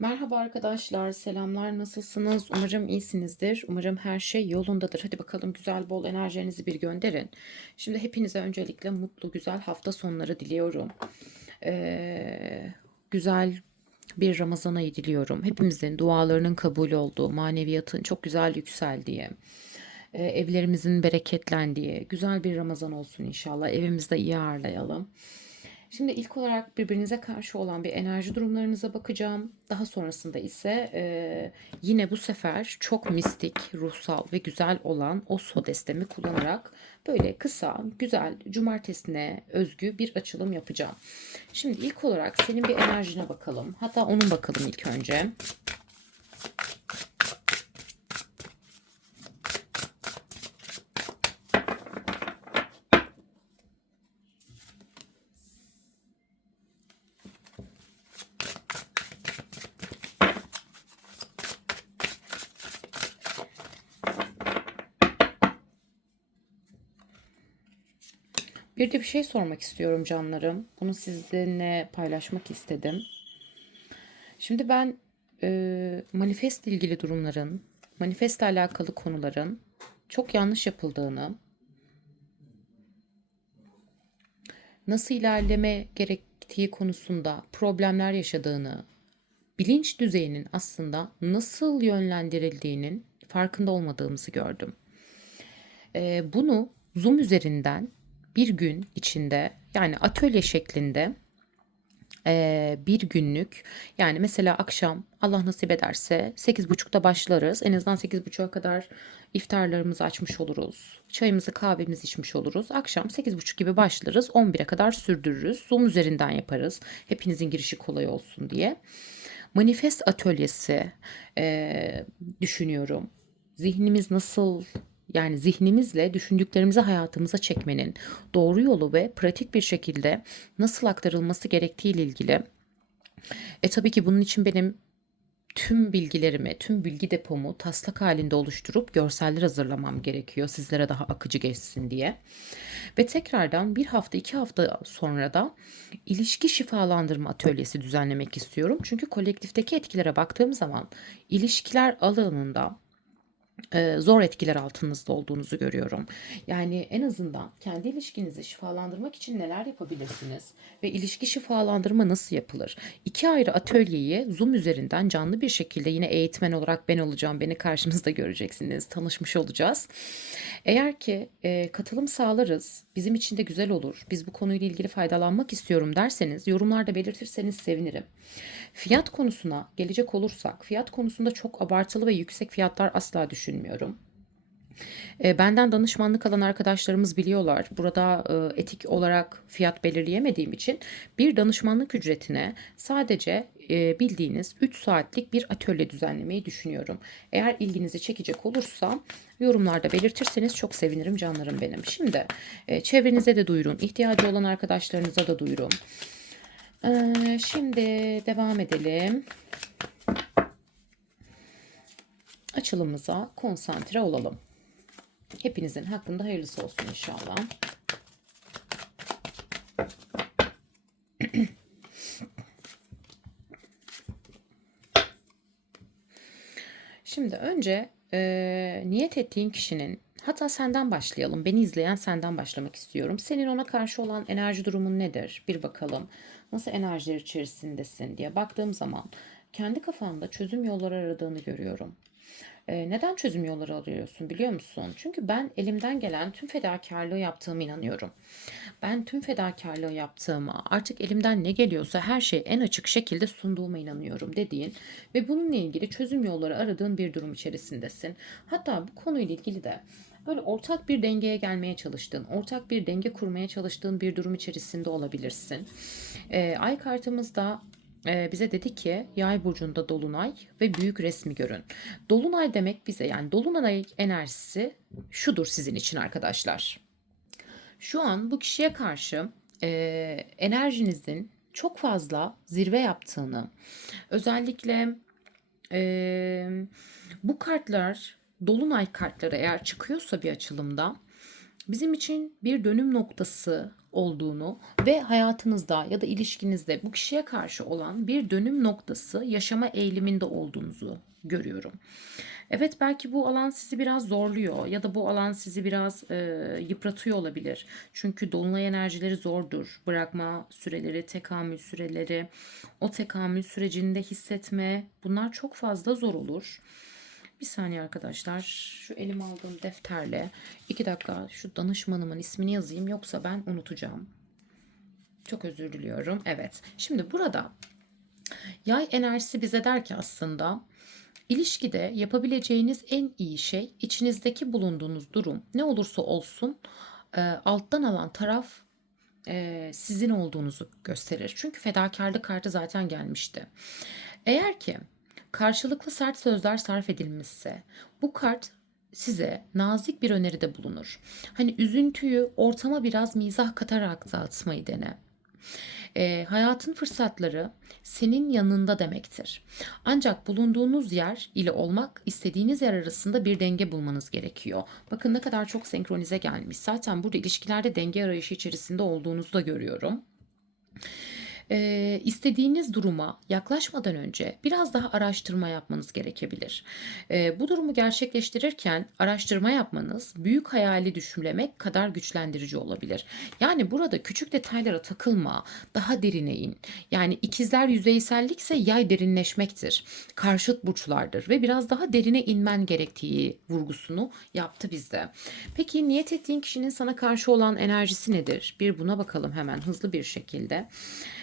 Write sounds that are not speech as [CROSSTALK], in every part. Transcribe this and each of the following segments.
Merhaba arkadaşlar, selamlar. Nasılsınız? Umarım iyisinizdir. Umarım her şey yolundadır. Hadi bakalım güzel bol enerjinizi bir gönderin. Şimdi hepinize öncelikle mutlu, güzel hafta sonları diliyorum. Ee, güzel bir Ramazan ayı diliyorum. Hepimizin dualarının kabul olduğu, maneviyatın çok güzel yükseldiği, e, evlerimizin bereketlendiği, güzel bir Ramazan olsun inşallah. Evimizde iyi ağırlayalım. Şimdi ilk olarak birbirinize karşı olan bir enerji durumlarınıza bakacağım. Daha sonrasında ise e, yine bu sefer çok mistik, ruhsal ve güzel olan o so destemi kullanarak böyle kısa, güzel, cumartesine özgü bir açılım yapacağım. Şimdi ilk olarak senin bir enerjine bakalım. Hatta onun bakalım ilk önce. Bir de bir şey sormak istiyorum canlarım. Bunu sizinle paylaşmak istedim. Şimdi ben e, manifest ilgili durumların, manifestle alakalı konuların çok yanlış yapıldığını, nasıl ilerleme gerektiği konusunda problemler yaşadığını, bilinç düzeyinin aslında nasıl yönlendirildiğinin farkında olmadığımızı gördüm. E, bunu Zoom üzerinden bir gün içinde yani atölye şeklinde bir günlük yani mesela akşam Allah nasip ederse 8.30'da başlarız. En azından 8.30'a kadar iftarlarımızı açmış oluruz. Çayımızı kahvemizi içmiş oluruz. Akşam 8.30 gibi başlarız. 11'e kadar sürdürürüz. Zoom üzerinden yaparız. Hepinizin girişi kolay olsun diye. Manifest atölyesi eee, düşünüyorum. Zihnimiz nasıl yani zihnimizle düşündüklerimizi hayatımıza çekmenin doğru yolu ve pratik bir şekilde nasıl aktarılması gerektiği ile ilgili. E tabii ki bunun için benim tüm bilgilerimi, tüm bilgi depomu taslak halinde oluşturup görseller hazırlamam gerekiyor sizlere daha akıcı geçsin diye. Ve tekrardan bir hafta, iki hafta sonra da ilişki şifalandırma atölyesi düzenlemek istiyorum. Çünkü kolektifteki etkilere baktığım zaman ilişkiler alanında zor etkiler altınızda olduğunuzu görüyorum. Yani en azından kendi ilişkinizi şifalandırmak için neler yapabilirsiniz ve ilişki şifalandırma nasıl yapılır? İki ayrı atölyeyi Zoom üzerinden canlı bir şekilde yine eğitmen olarak ben olacağım. Beni karşınızda göreceksiniz. Tanışmış olacağız. Eğer ki e, katılım sağlarız, bizim için de güzel olur. Biz bu konuyla ilgili faydalanmak istiyorum derseniz yorumlarda belirtirseniz sevinirim. Fiyat konusuna gelecek olursak, fiyat konusunda çok abartılı ve yüksek fiyatlar asla düşünmüyorum. E, benden danışmanlık alan arkadaşlarımız biliyorlar. Burada e, etik olarak fiyat belirleyemediğim için bir danışmanlık ücretine sadece e, bildiğiniz 3 saatlik bir atölye düzenlemeyi düşünüyorum. Eğer ilginizi çekecek olursa yorumlarda belirtirseniz çok sevinirim canlarım benim. Şimdi çevrenize de duyurun, ihtiyacı olan arkadaşlarınıza da duyurun. Şimdi devam edelim. Açılımıza konsantre olalım. Hepinizin hakkında hayırlısı olsun inşallah. [CLEARS THROAT] Şimdi önce e, niyet ettiğin kişinin hatta senden başlayalım. Beni izleyen senden başlamak istiyorum. Senin ona karşı olan enerji durumun nedir? Bir bakalım. Nasıl enerjiler içerisindesin diye baktığım zaman kendi kafanda çözüm yolları aradığını görüyorum. Neden çözüm yolları arıyorsun biliyor musun? Çünkü ben elimden gelen tüm fedakarlığı yaptığımı inanıyorum. Ben tüm fedakarlığı yaptığıma, artık elimden ne geliyorsa her şeyi en açık şekilde sunduğuma inanıyorum dediğin ve bununla ilgili çözüm yolları aradığın bir durum içerisindesin. Hatta bu konuyla ilgili de böyle ortak bir dengeye gelmeye çalıştığın, ortak bir denge kurmaya çalıştığın bir durum içerisinde olabilirsin. Ee, ay kartımızda e, bize dedi ki yay burcunda dolunay ve büyük resmi görün. Dolunay demek bize yani dolunay enerjisi şudur sizin için arkadaşlar. Şu an bu kişiye karşı e, enerjinizin çok fazla zirve yaptığını, özellikle e, bu kartlar dolunay kartları eğer çıkıyorsa bir açılımda bizim için bir dönüm noktası olduğunu ve hayatınızda ya da ilişkinizde bu kişiye karşı olan bir dönüm noktası yaşama eğiliminde olduğunuzu görüyorum. Evet belki bu alan sizi biraz zorluyor ya da bu alan sizi biraz e, yıpratıyor olabilir. Çünkü dolunay enerjileri zordur. Bırakma süreleri, tekamül süreleri, o tekamül sürecinde hissetme bunlar çok fazla zor olur. Bir saniye arkadaşlar. Şu elim aldığım defterle iki dakika şu danışmanımın ismini yazayım yoksa ben unutacağım. Çok özür diliyorum. Evet. Şimdi burada yay enerjisi bize der ki aslında ilişkide yapabileceğiniz en iyi şey içinizdeki bulunduğunuz durum ne olursa olsun e, alttan alan taraf e, sizin olduğunuzu gösterir. Çünkü fedakarlık kartı zaten gelmişti. Eğer ki karşılıklı sert sözler sarf edilmişse bu kart size nazik bir öneride bulunur. Hani üzüntüyü ortama biraz mizah katarak dağıtmayı dene. E, hayatın fırsatları senin yanında demektir. Ancak bulunduğunuz yer ile olmak istediğiniz yer arasında bir denge bulmanız gerekiyor. Bakın ne kadar çok senkronize gelmiş. Zaten burada ilişkilerde denge arayışı içerisinde olduğunuzu da görüyorum e, istediğiniz duruma yaklaşmadan önce biraz daha araştırma yapmanız gerekebilir. E, bu durumu gerçekleştirirken araştırma yapmanız büyük hayali düşünlemek kadar güçlendirici olabilir. Yani burada küçük detaylara takılma, daha derine in. Yani ikizler yüzeysellikse yay derinleşmektir. Karşıt burçlardır ve biraz daha derine inmen gerektiği vurgusunu yaptı bizde. Peki niyet ettiğin kişinin sana karşı olan enerjisi nedir? Bir buna bakalım hemen hızlı bir şekilde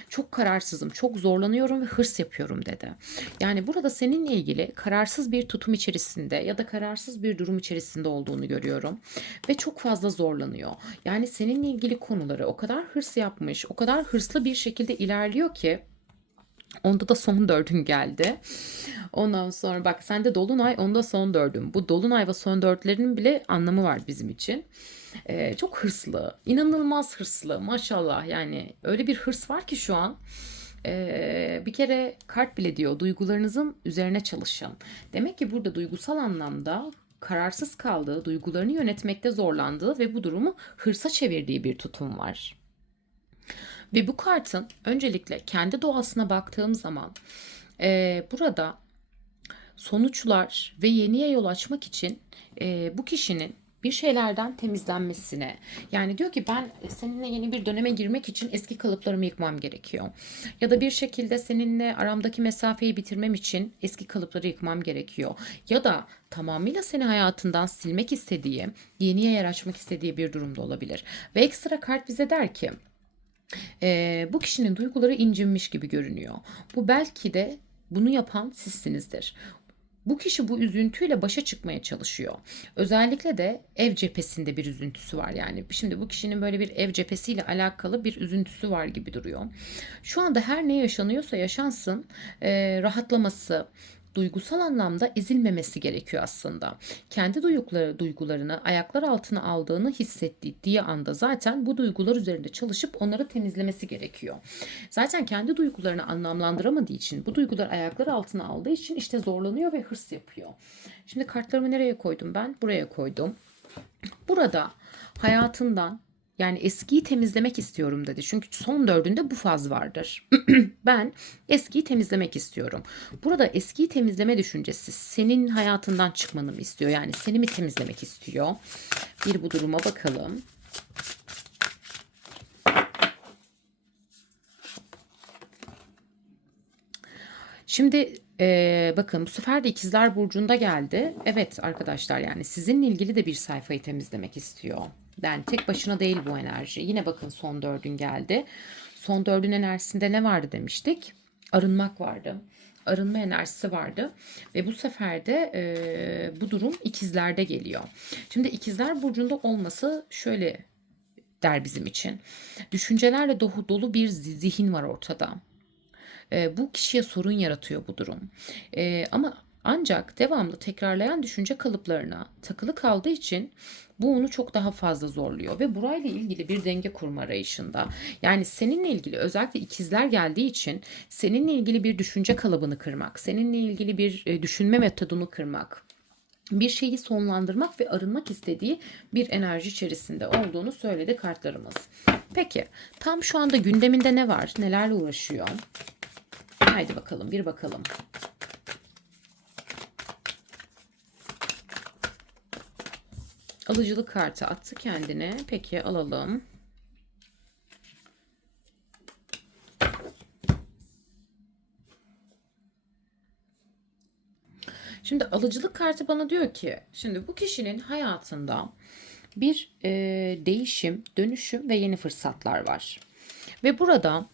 çok kararsızım, çok zorlanıyorum ve hırs yapıyorum dedi. Yani burada seninle ilgili kararsız bir tutum içerisinde ya da kararsız bir durum içerisinde olduğunu görüyorum ve çok fazla zorlanıyor. Yani seninle ilgili konuları o kadar hırs yapmış, o kadar hırslı bir şekilde ilerliyor ki Onda da son dördün geldi. Ondan sonra bak sende dolunay onda son dördün. Bu dolunay ve son dörtlerin bile anlamı var bizim için. Ee, çok hırslı. inanılmaz hırslı maşallah yani öyle bir hırs var ki şu an. Ee, bir kere kart bile diyor duygularınızın üzerine çalışın. Demek ki burada duygusal anlamda kararsız kaldığı, duygularını yönetmekte zorlandığı ve bu durumu hırsa çevirdiği bir tutum var. Ve bu kartın öncelikle kendi doğasına baktığım zaman e, burada sonuçlar ve yeniye yol açmak için e, bu kişinin bir şeylerden temizlenmesine. Yani diyor ki ben seninle yeni bir döneme girmek için eski kalıplarımı yıkmam gerekiyor. Ya da bir şekilde seninle aramdaki mesafeyi bitirmem için eski kalıpları yıkmam gerekiyor. Ya da tamamıyla seni hayatından silmek istediği, yeniye yer açmak istediği bir durumda olabilir. Ve ekstra kart bize der ki e, bu kişinin duyguları incinmiş gibi görünüyor. Bu belki de bunu yapan sizsinizdir. Bu kişi bu üzüntüyle başa çıkmaya çalışıyor. Özellikle de ev cephesinde bir üzüntüsü var yani. Şimdi bu kişinin böyle bir ev cephesiyle alakalı bir üzüntüsü var gibi duruyor. Şu anda her ne yaşanıyorsa yaşansın e, rahatlaması, duygusal anlamda ezilmemesi gerekiyor aslında. Kendi duyguları, duygularını ayaklar altına aldığını hissettiği anda zaten bu duygular üzerinde çalışıp onları temizlemesi gerekiyor. Zaten kendi duygularını anlamlandıramadığı için, bu duygular ayaklar altına aldığı için işte zorlanıyor ve hırs yapıyor. Şimdi kartlarımı nereye koydum ben? Buraya koydum. Burada hayatından yani eskiyi temizlemek istiyorum dedi. Çünkü son dördünde bu faz vardır. [CLEARS THROAT] ben eskiyi temizlemek istiyorum. Burada eskiyi temizleme düşüncesi senin hayatından çıkmanı mı istiyor? Yani seni mi temizlemek istiyor? Bir bu duruma bakalım. Şimdi e, bakın bu sefer de ikizler burcunda geldi. Evet arkadaşlar yani sizinle ilgili de bir sayfayı temizlemek istiyor. Yani tek başına değil bu enerji. Yine bakın son dördün geldi. Son dördün enerjisinde ne vardı demiştik? Arınmak vardı. Arınma enerjisi vardı. Ve bu sefer de e, bu durum ikizlerde geliyor. Şimdi ikizler burcunda olması şöyle der bizim için. Düşüncelerle dolu, dolu bir zihin var ortada. E, bu kişiye sorun yaratıyor bu durum. E, ama ancak devamlı tekrarlayan düşünce kalıplarına takılı kaldığı için bu onu çok daha fazla zorluyor ve burayla ilgili bir denge kurma arayışında. Yani seninle ilgili özellikle ikizler geldiği için seninle ilgili bir düşünce kalıbını kırmak, seninle ilgili bir e, düşünme metodunu kırmak, bir şeyi sonlandırmak ve arınmak istediği bir enerji içerisinde olduğunu söyledi kartlarımız. Peki tam şu anda gündeminde ne var? Nelerle uğraşıyor? Haydi bakalım bir bakalım. Alıcılık kartı attı kendine. Peki alalım. Şimdi alıcılık kartı bana diyor ki şimdi bu kişinin hayatında bir e, değişim, dönüşüm ve yeni fırsatlar var. Ve burada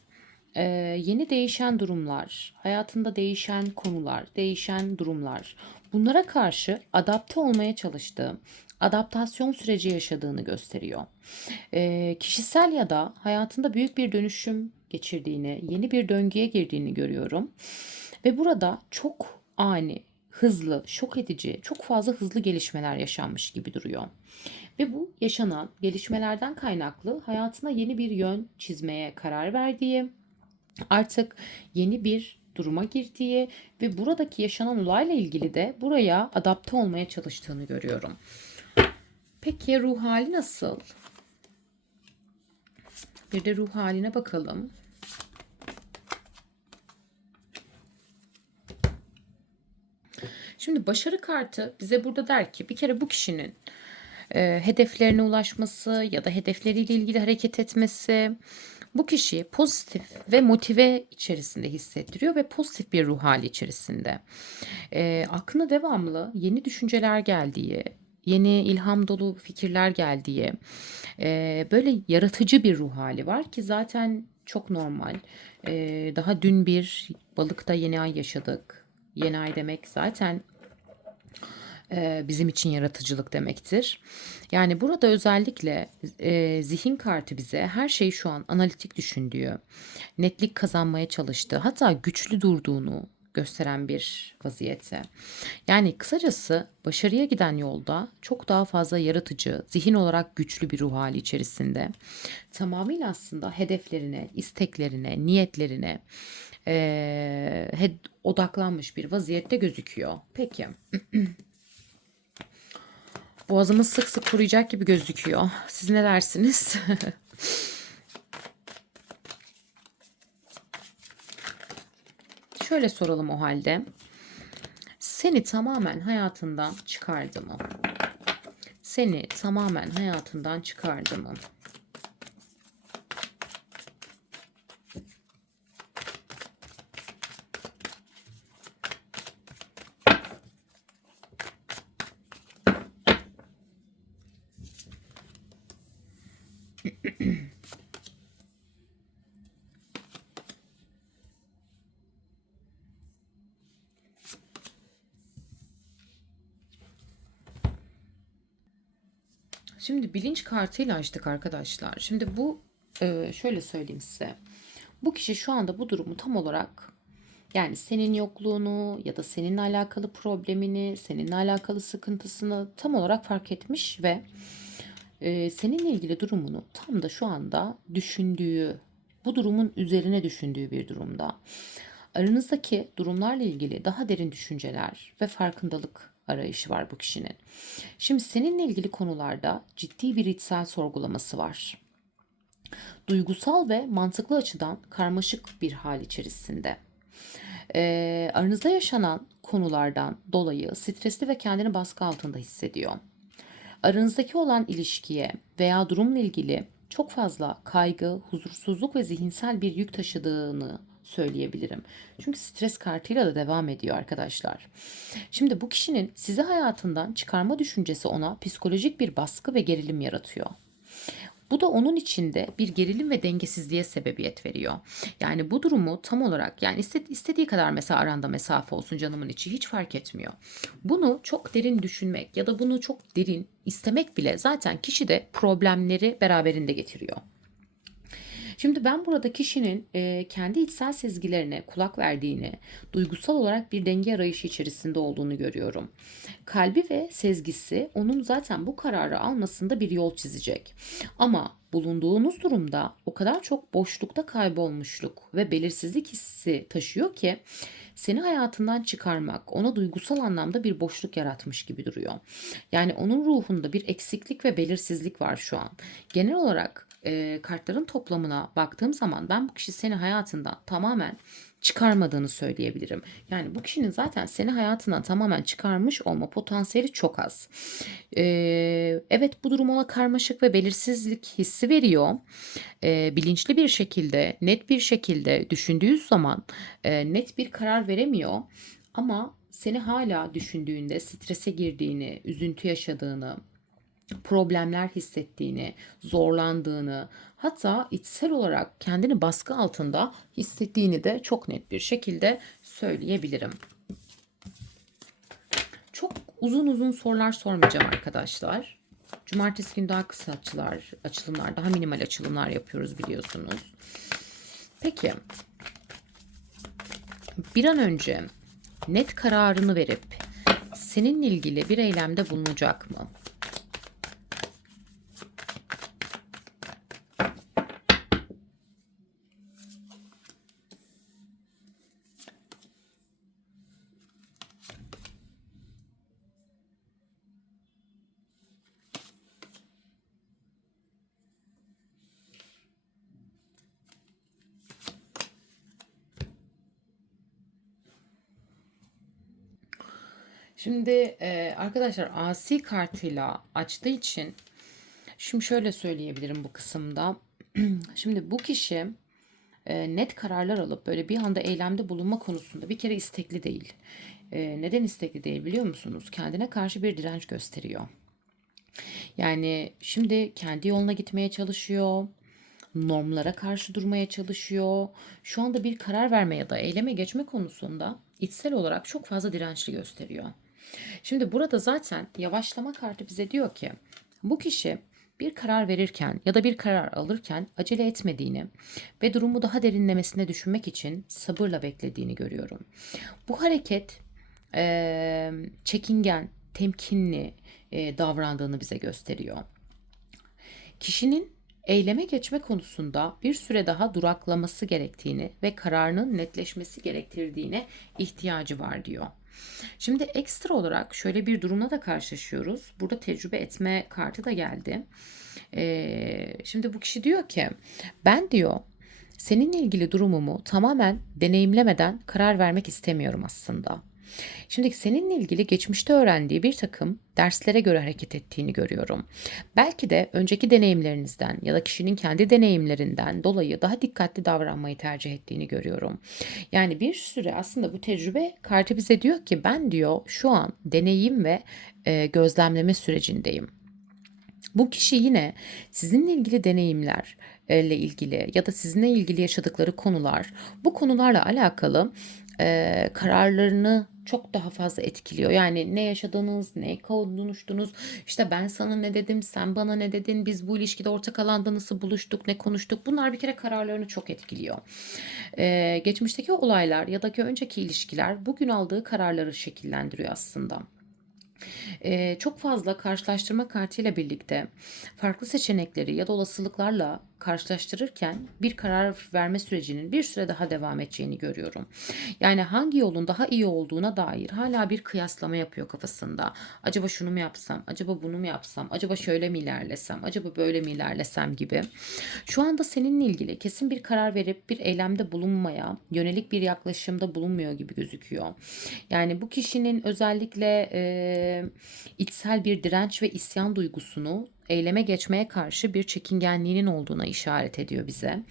e, yeni değişen durumlar, hayatında değişen konular, değişen durumlar bunlara karşı adapte olmaya çalıştığı, adaptasyon süreci yaşadığını gösteriyor. E, kişisel ya da hayatında büyük bir dönüşüm geçirdiğini, yeni bir döngüye girdiğini görüyorum. Ve burada çok ani, hızlı, şok edici, çok fazla hızlı gelişmeler yaşanmış gibi duruyor. Ve bu yaşanan gelişmelerden kaynaklı hayatına yeni bir yön çizmeye karar verdiği, artık yeni bir duruma girdiği ve buradaki yaşanan olayla ilgili de buraya adapte olmaya çalıştığını görüyorum. Peki ruh hali nasıl? Bir de ruh haline bakalım. Şimdi başarı kartı bize burada der ki bir kere bu kişinin e, hedeflerine ulaşması ya da hedefleriyle ilgili hareket etmesi bu kişiyi pozitif ve motive içerisinde hissettiriyor ve pozitif bir ruh hali içerisinde. E, aklına devamlı yeni düşünceler geldiği, yeni ilham dolu fikirler geldiği, e, böyle yaratıcı bir ruh hali var ki zaten çok normal. E, daha dün bir balıkta yeni ay yaşadık. Yeni ay demek zaten e, bizim için yaratıcılık demektir. Yani burada özellikle e, zihin kartı bize her şeyi şu an analitik düşündüğü, netlik kazanmaya çalıştığı, hatta güçlü durduğunu gösteren bir vaziyette. Yani kısacası başarıya giden yolda çok daha fazla yaratıcı, zihin olarak güçlü bir ruh hali içerisinde. Tamamıyla aslında hedeflerine, isteklerine, niyetlerine e, odaklanmış bir vaziyette gözüküyor. Peki. [CLEARS THROAT] Boğazımız sık sık kuruyacak gibi gözüküyor. Siz ne dersiniz? [LAUGHS] Şöyle soralım o halde. Seni tamamen hayatından çıkardı mı? Seni tamamen hayatından çıkardı mı? Şimdi bilinç kartıyla açtık arkadaşlar. Şimdi bu e, şöyle söyleyeyim size. Bu kişi şu anda bu durumu tam olarak yani senin yokluğunu ya da seninle alakalı problemini, seninle alakalı sıkıntısını tam olarak fark etmiş ve e, seninle ilgili durumunu tam da şu anda düşündüğü, bu durumun üzerine düşündüğü bir durumda. Aranızdaki durumlarla ilgili daha derin düşünceler ve farkındalık arayışı var bu kişinin. Şimdi seninle ilgili konularda ciddi bir içsel sorgulaması var. Duygusal ve mantıklı açıdan karmaşık bir hal içerisinde. Ee, aranızda yaşanan konulardan dolayı stresli ve kendini baskı altında hissediyor. Aranızdaki olan ilişkiye veya durumla ilgili çok fazla kaygı, huzursuzluk ve zihinsel bir yük taşıdığını söyleyebilirim. Çünkü stres kartıyla da devam ediyor arkadaşlar. Şimdi bu kişinin sizi hayatından çıkarma düşüncesi ona psikolojik bir baskı ve gerilim yaratıyor. Bu da onun içinde bir gerilim ve dengesizliğe sebebiyet veriyor. Yani bu durumu tam olarak yani istediği kadar mesela aranda mesafe olsun canımın içi hiç fark etmiyor. Bunu çok derin düşünmek ya da bunu çok derin istemek bile zaten kişide problemleri beraberinde getiriyor. Şimdi ben burada kişinin e, kendi içsel sezgilerine kulak verdiğini, duygusal olarak bir denge arayışı içerisinde olduğunu görüyorum. Kalbi ve sezgisi onun zaten bu kararı almasında bir yol çizecek. Ama bulunduğunuz durumda o kadar çok boşlukta kaybolmuşluk ve belirsizlik hissi taşıyor ki seni hayatından çıkarmak ona duygusal anlamda bir boşluk yaratmış gibi duruyor. Yani onun ruhunda bir eksiklik ve belirsizlik var şu an. Genel olarak e, kartların toplamına baktığım zaman ben bu kişi seni hayatından tamamen çıkarmadığını söyleyebilirim. Yani bu kişinin zaten seni hayatından tamamen çıkarmış olma potansiyeli çok az. Ee, evet bu durum ona karmaşık ve belirsizlik hissi veriyor. Ee, bilinçli bir şekilde, net bir şekilde düşündüğü zaman e, net bir karar veremiyor. Ama seni hala düşündüğünde strese girdiğini, üzüntü yaşadığını, problemler hissettiğini, zorlandığını, hatta içsel olarak kendini baskı altında hissettiğini de çok net bir şekilde söyleyebilirim. Çok uzun uzun sorular sormayacağım arkadaşlar. Cumartesi günü daha kısa açılar, açılımlar, daha minimal açılımlar yapıyoruz biliyorsunuz. Peki. Bir an önce net kararını verip seninle ilgili bir eylemde bulunacak mı? Şimdi e, arkadaşlar asi kartıyla açtığı için şimdi şöyle söyleyebilirim bu kısımda. [CLEARS THROAT] Şimdi bu kişi e, net kararlar alıp böyle bir anda eylemde bulunma konusunda bir kere istekli değil. E, neden istekli değil biliyor musunuz? Kendine karşı bir direnç gösteriyor. Yani şimdi kendi yoluna gitmeye çalışıyor. Normlara karşı durmaya çalışıyor. Şu anda bir karar verme ya da eyleme geçme konusunda içsel olarak çok fazla dirençli gösteriyor. Şimdi burada zaten yavaşlama kartı bize diyor ki bu kişi bir karar verirken ya da bir karar alırken acele etmediğini ve durumu daha derinlemesine düşünmek için sabırla beklediğini görüyorum. Bu hareket e, çekingen, temkinli e, davrandığını bize gösteriyor. Kişinin eyleme geçme konusunda bir süre daha duraklaması gerektiğini ve kararının netleşmesi gerektirdiğine ihtiyacı var diyor. Şimdi ekstra olarak şöyle bir durumla da karşılaşıyoruz. Burada tecrübe etme kartı da geldi. Ee, şimdi bu kişi diyor ki ben diyor seninle ilgili durumumu tamamen deneyimlemeden karar vermek istemiyorum aslında. Şimdi seninle ilgili geçmişte öğrendiği bir takım derslere göre hareket ettiğini görüyorum. Belki de önceki deneyimlerinizden ya da kişinin kendi deneyimlerinden dolayı daha dikkatli davranmayı tercih ettiğini görüyorum. Yani bir süre aslında bu tecrübe kartı bize diyor ki ben diyor şu an deneyim ve e, gözlemleme sürecindeyim. Bu kişi yine sizinle ilgili deneyimler ile ilgili ya da sizinle ilgili yaşadıkları konular bu konularla alakalı e, kararlarını çok daha fazla etkiliyor. Yani ne yaşadınız, ne konuştunuz, işte ben sana ne dedim, sen bana ne dedin, biz bu ilişkide ortak alanda nasıl buluştuk, ne konuştuk. Bunlar bir kere kararlarını çok etkiliyor. Ee, geçmişteki olaylar ya da ki önceki ilişkiler bugün aldığı kararları şekillendiriyor aslında. Ee, çok fazla karşılaştırma kartıyla birlikte farklı seçenekleri ya da olasılıklarla karşılaştırırken bir karar verme sürecinin bir süre daha devam edeceğini görüyorum. Yani hangi yolun daha iyi olduğuna dair hala bir kıyaslama yapıyor kafasında. Acaba şunu mu yapsam? Acaba bunu mu yapsam? Acaba şöyle mi ilerlesem? Acaba böyle mi ilerlesem gibi. Şu anda seninle ilgili kesin bir karar verip bir eylemde bulunmaya yönelik bir yaklaşımda bulunmuyor gibi gözüküyor. Yani bu kişinin özellikle e, içsel bir direnç ve isyan duygusunu eyleme geçmeye karşı bir çekingenliğinin olduğuna işaret ediyor bize.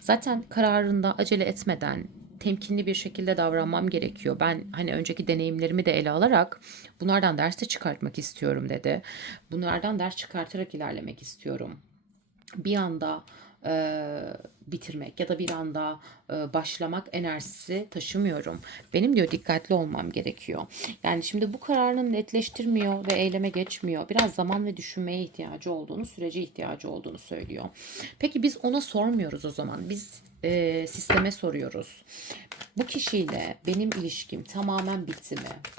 Zaten kararında acele etmeden temkinli bir şekilde davranmam gerekiyor. Ben hani önceki deneyimlerimi de ele alarak bunlardan ders de çıkartmak istiyorum dedi. Bunlardan ders çıkartarak ilerlemek istiyorum. Bir anda e, bitirmek ya da bir anda e, başlamak enerjisi taşımıyorum. Benim diyor dikkatli olmam gerekiyor. Yani şimdi bu kararını netleştirmiyor ve eyleme geçmiyor. Biraz zaman ve düşünmeye ihtiyacı olduğunu, sürece ihtiyacı olduğunu söylüyor. Peki biz ona sormuyoruz o zaman. Biz e, sisteme soruyoruz. Bu kişiyle benim ilişkim tamamen bitti mi?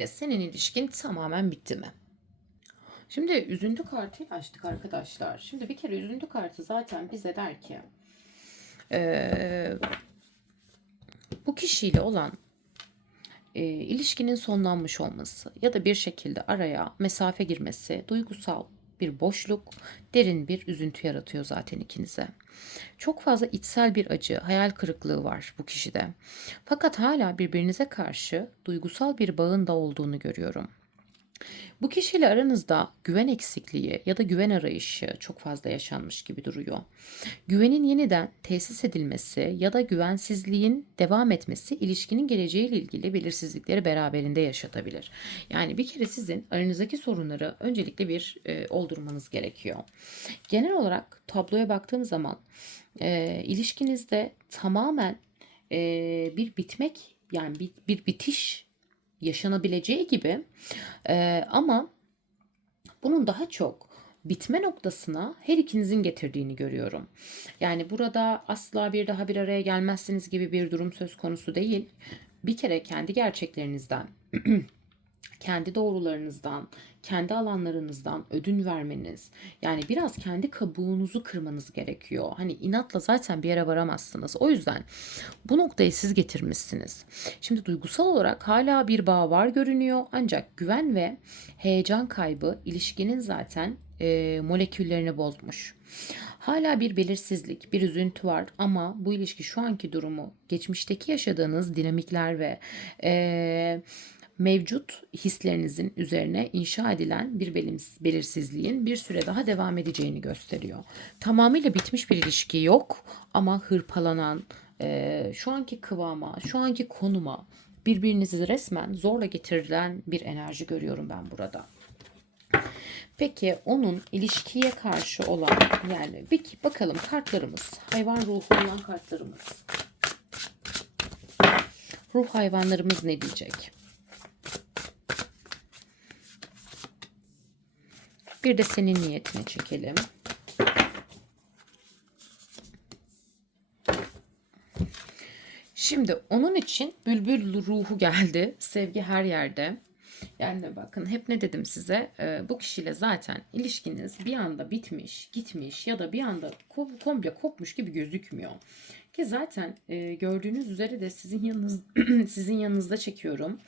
Kişiyle senin ilişkin tamamen bitti mi? Şimdi üzüntü kartıyla açtık arkadaşlar. Şimdi bir kere üzüntü kartı zaten bize der ki eee, bu kişiyle olan e, ilişkinin sonlanmış olması ya da bir şekilde araya mesafe girmesi duygusal bir boşluk, derin bir üzüntü yaratıyor zaten ikinize. Çok fazla içsel bir acı, hayal kırıklığı var bu kişide. Fakat hala birbirinize karşı duygusal bir bağın da olduğunu görüyorum. Bu kişiyle aranızda güven eksikliği ya da güven arayışı çok fazla yaşanmış gibi duruyor. Güvenin yeniden tesis edilmesi ya da güvensizliğin devam etmesi ilişkinin geleceğiyle ilgili belirsizlikleri beraberinde yaşatabilir. Yani bir kere sizin aranızdaki sorunları öncelikle bir e, oldurmanız gerekiyor. Genel olarak tabloya baktığım zaman e, ilişkinizde tamamen e, bir bitmek yani bir, bir bitiş yaşanabileceği gibi e, ama bunun daha çok bitme noktasına her ikinizin getirdiğini görüyorum. Yani burada asla bir daha bir araya gelmezsiniz gibi bir durum söz konusu değil. Bir kere kendi gerçeklerinizden [CLEARS THROAT] kendi doğrularınızdan, kendi alanlarınızdan ödün vermeniz, yani biraz kendi kabuğunuzu kırmanız gerekiyor. Hani inatla zaten bir yere varamazsınız. O yüzden bu noktayı siz getirmişsiniz. Şimdi duygusal olarak hala bir bağ var görünüyor ancak güven ve heyecan kaybı ilişkinin zaten e, moleküllerini bozmuş. Hala bir belirsizlik, bir üzüntü var ama bu ilişki şu anki durumu, geçmişteki yaşadığınız dinamikler ve e, mevcut hislerinizin üzerine inşa edilen bir belirsizliğin bir süre daha devam edeceğini gösteriyor. Tamamıyla bitmiş bir ilişki yok ama hırpalanan, e, şu anki kıvama, şu anki konuma birbirinizi resmen zorla getirilen bir enerji görüyorum ben burada. Peki onun ilişkiye karşı olan yani bir bakalım kartlarımız, hayvan ruhu olan kartlarımız. Ruh hayvanlarımız ne diyecek? Bir de senin niyetine çekelim. Şimdi onun için bülbül ruhu geldi. Sevgi her yerde. Yani bakın hep ne dedim size e, bu kişiyle zaten ilişkiniz bir anda bitmiş, gitmiş ya da bir anda komple kopmuş gibi gözükmüyor. Ki zaten e, gördüğünüz üzere de sizin yanınız [CLEARS THROAT] sizin yanınızda çekiyorum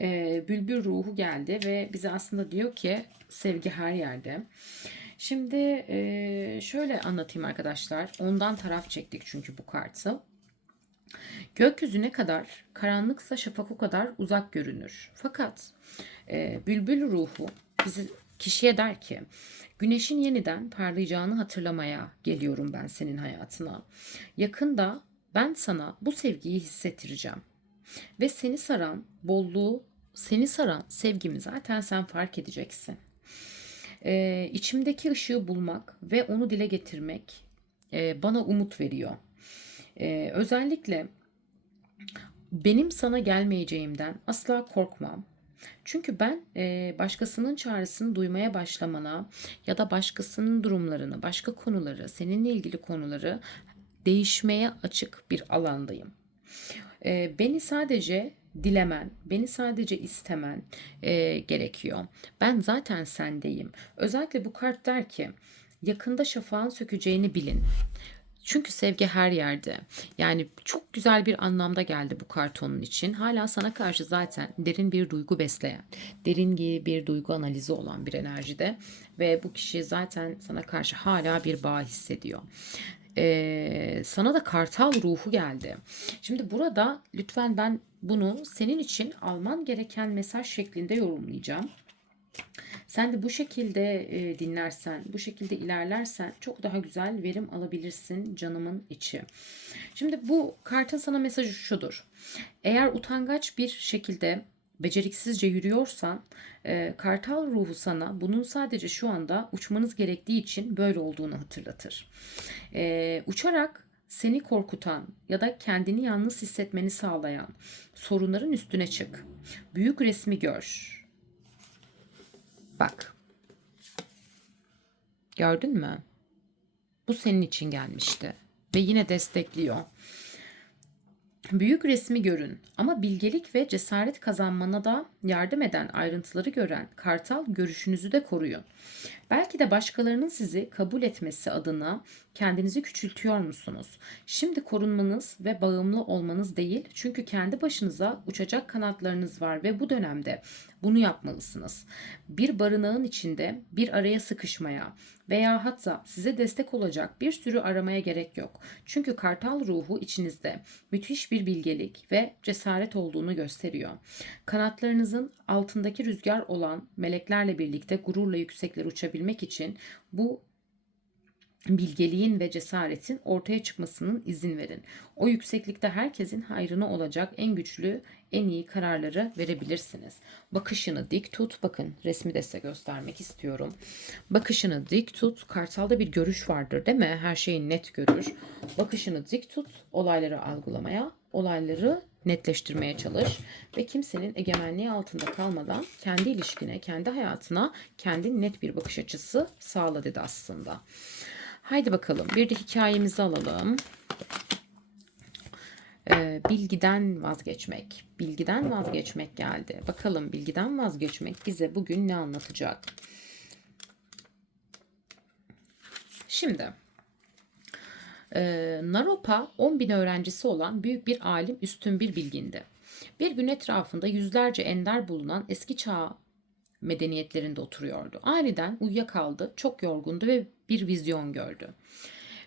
e, bülbül ruhu geldi ve bize aslında diyor ki sevgi her yerde. Şimdi e, şöyle anlatayım arkadaşlar. Ondan taraf çektik çünkü bu kartı. Gökyüzü ne kadar karanlıksa şafak o kadar uzak görünür. Fakat e, bülbül ruhu bizi kişiye der ki güneşin yeniden parlayacağını hatırlamaya geliyorum ben senin hayatına. Yakında ben sana bu sevgiyi hissettireceğim. Ve seni saran bolluğu, seni saran sevgimi zaten sen fark edeceksin. Ee, içimdeki ışığı bulmak ve onu dile getirmek e, bana umut veriyor. Ee, özellikle benim sana gelmeyeceğimden asla korkmam. Çünkü ben e, başkasının çağrısını duymaya başlamana ya da başkasının durumlarını, başka konuları, seninle ilgili konuları değişmeye açık bir alandayım. E, beni sadece dilemen, beni sadece istemen e, gerekiyor. Ben zaten sendeyim. Özellikle bu kart der ki yakında şafağın sökeceğini bilin. Çünkü sevgi her yerde. Yani çok güzel bir anlamda geldi bu kartonun için. Hala sana karşı zaten derin bir duygu besleyen, derin bir duygu analizi olan bir enerjide ve bu kişi zaten sana karşı hala bir bağ hissediyor. Ee, sana da kartal ruhu geldi. Şimdi burada lütfen ben bunu senin için alman gereken mesaj şeklinde yorumlayacağım. Sen de bu şekilde e, dinlersen, bu şekilde ilerlersen çok daha güzel verim alabilirsin canımın içi. Şimdi bu kartın sana mesajı şudur. Eğer utangaç bir şekilde beceriksizce yürüyorsan e, kartal ruhu sana bunun sadece şu anda uçmanız gerektiği için böyle olduğunu hatırlatır. E, uçarak seni korkutan ya da kendini yalnız hissetmeni sağlayan sorunların üstüne çık. Büyük resmi gör. Bak. Gördün mü? Bu senin için gelmişti ve yine destekliyor. Büyük resmi görün ama bilgelik ve cesaret kazanmana da yardım eden ayrıntıları gören kartal görüşünüzü de koruyun. Belki de başkalarının sizi kabul etmesi adına kendinizi küçültüyor musunuz? Şimdi korunmanız ve bağımlı olmanız değil çünkü kendi başınıza uçacak kanatlarınız var ve bu dönemde bunu yapmalısınız. Bir barınağın içinde bir araya sıkışmaya veya hatta size destek olacak bir sürü aramaya gerek yok. Çünkü kartal ruhu içinizde müthiş bir bilgelik ve cesaret olduğunu gösteriyor. Kanatlarınızın altındaki rüzgar olan meleklerle birlikte gururla yükseklere uçabilmek için bu bilgeliğin ve cesaretin ortaya çıkmasının izin verin. O yükseklikte herkesin hayrına olacak en güçlü, en iyi kararları verebilirsiniz. Bakışını dik tut. Bakın resmi de size göstermek istiyorum. Bakışını dik tut. Kartalda bir görüş vardır değil mi? Her şeyi net görür. Bakışını dik tut. Olayları algılamaya, olayları netleştirmeye çalış ve kimsenin egemenliği altında kalmadan kendi ilişkine, kendi hayatına kendi net bir bakış açısı sağla dedi aslında. Haydi bakalım bir de hikayemizi alalım. Ee, bilgiden vazgeçmek. Bilgiden vazgeçmek geldi. Bakalım bilgiden vazgeçmek bize bugün ne anlatacak? Şimdi e, Naropa 10 bin öğrencisi olan büyük bir alim, üstün bir bilgindi. Bir gün etrafında yüzlerce ender bulunan eski çağ medeniyetlerinde oturuyordu. Aniden uyuyakaldı, çok yorgundu ve bir vizyon gördü.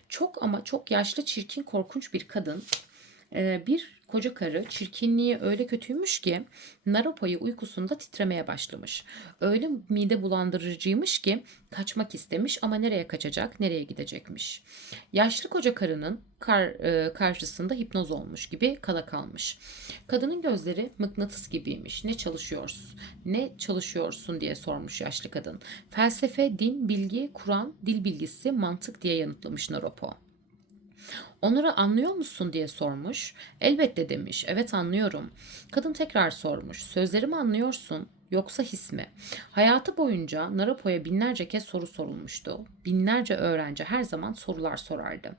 Çok ama çok yaşlı, çirkin, korkunç bir kadın bir koca karı çirkinliği öyle kötüymüş ki Naropa'yı uykusunda titremeye başlamış. Öyle mide bulandırıcıymış ki kaçmak istemiş ama nereye kaçacak, nereye gidecekmiş. Yaşlı koca karının kar, e, karşısında hipnoz olmuş gibi kala kalmış. Kadının gözleri mıknatıs gibiymiş. Ne çalışıyorsun? Ne çalışıyorsun diye sormuş yaşlı kadın. Felsefe, din, bilgi, Kur'an, dil bilgisi, mantık diye yanıtlamış Naropa. Onları anlıyor musun diye sormuş. Elbette demiş. Evet anlıyorum. Kadın tekrar sormuş. Sözlerimi anlıyorsun yoksa his mi? Hayatı boyunca Narapo'ya binlerce kez soru sorulmuştu. Binlerce öğrenci her zaman sorular sorardı.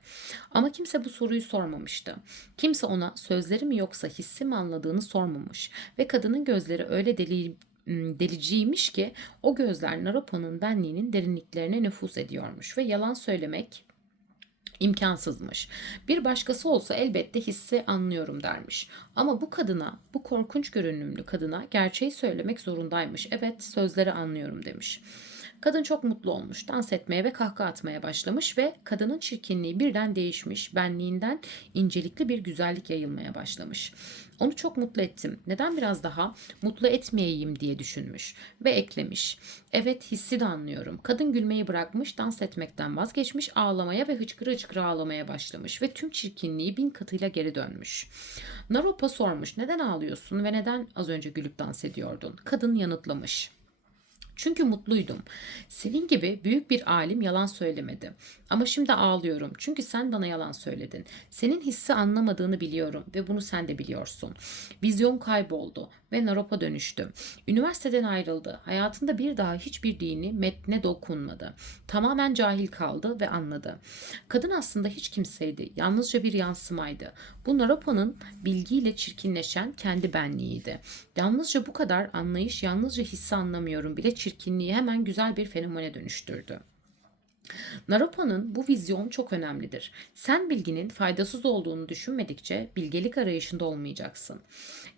Ama kimse bu soruyu sormamıştı. Kimse ona sözleri mi yoksa hissi mi anladığını sormamış. Ve kadının gözleri öyle deli deliciymiş ki o gözler Narapo'nun benliğinin derinliklerine nüfuz ediyormuş ve yalan söylemek imkansızmış. Bir başkası olsa elbette hissi anlıyorum dermiş. Ama bu kadına, bu korkunç görünümlü kadına gerçeği söylemek zorundaymış. Evet, sözleri anlıyorum demiş. Kadın çok mutlu olmuş, dans etmeye ve kahkaha atmaya başlamış ve kadının çirkinliği birden değişmiş, benliğinden incelikli bir güzellik yayılmaya başlamış. Onu çok mutlu ettim. Neden biraz daha mutlu etmeyeyim diye düşünmüş ve eklemiş. Evet hissi de anlıyorum. Kadın gülmeyi bırakmış, dans etmekten vazgeçmiş, ağlamaya ve hıçkıra hıçkıra ağlamaya başlamış ve tüm çirkinliği bin katıyla geri dönmüş. Naropa sormuş neden ağlıyorsun ve neden az önce gülüp dans ediyordun? Kadın yanıtlamış. Çünkü mutluydum. Senin gibi büyük bir alim yalan söylemedi. Ama şimdi ağlıyorum. Çünkü sen bana yalan söyledin. Senin hissi anlamadığını biliyorum ve bunu sen de biliyorsun. Vizyon kayboldu ve Narop'a dönüştü. Üniversiteden ayrıldı. Hayatında bir daha hiçbir dini metne dokunmadı. Tamamen cahil kaldı ve anladı. Kadın aslında hiç kimseydi. Yalnızca bir yansımaydı. Bu Naropa'nın bilgiyle çirkinleşen kendi benliğiydi. Yalnızca bu kadar anlayış, yalnızca hissi anlamıyorum bile çirkinliği hemen güzel bir fenomene dönüştürdü. Naropa'nın bu vizyon çok önemlidir. Sen bilginin faydasız olduğunu düşünmedikçe bilgelik arayışında olmayacaksın.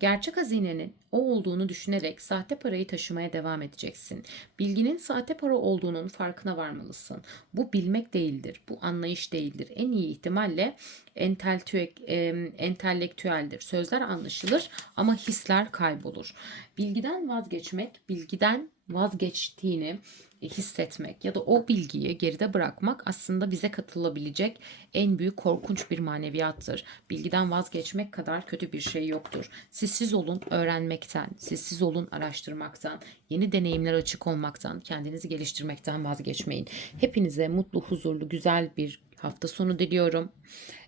Gerçek hazinenin o olduğunu düşünerek sahte parayı taşımaya devam edeceksin. Bilginin sahte para olduğunun farkına varmalısın. Bu bilmek değildir, bu anlayış değildir. En iyi ihtimalle entelektüeldir. Sözler anlaşılır ama hisler kaybolur. Bilgiden vazgeçmek, bilgiden vazgeçtiğini hissetmek ya da o bilgiyi geride bırakmak aslında bize katılabilecek en büyük korkunç bir maneviyattır. Bilgiden vazgeçmek kadar kötü bir şey yoktur. Sessiz olun öğrenmekten, sessiz olun araştırmaktan, yeni deneyimler açık olmaktan, kendinizi geliştirmekten vazgeçmeyin. Hepinize mutlu, huzurlu, güzel bir hafta sonu diliyorum.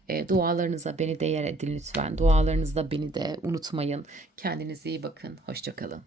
E, dualarınıza beni de yer edin lütfen. Dualarınızda beni de unutmayın. Kendinize iyi bakın. Hoşçakalın.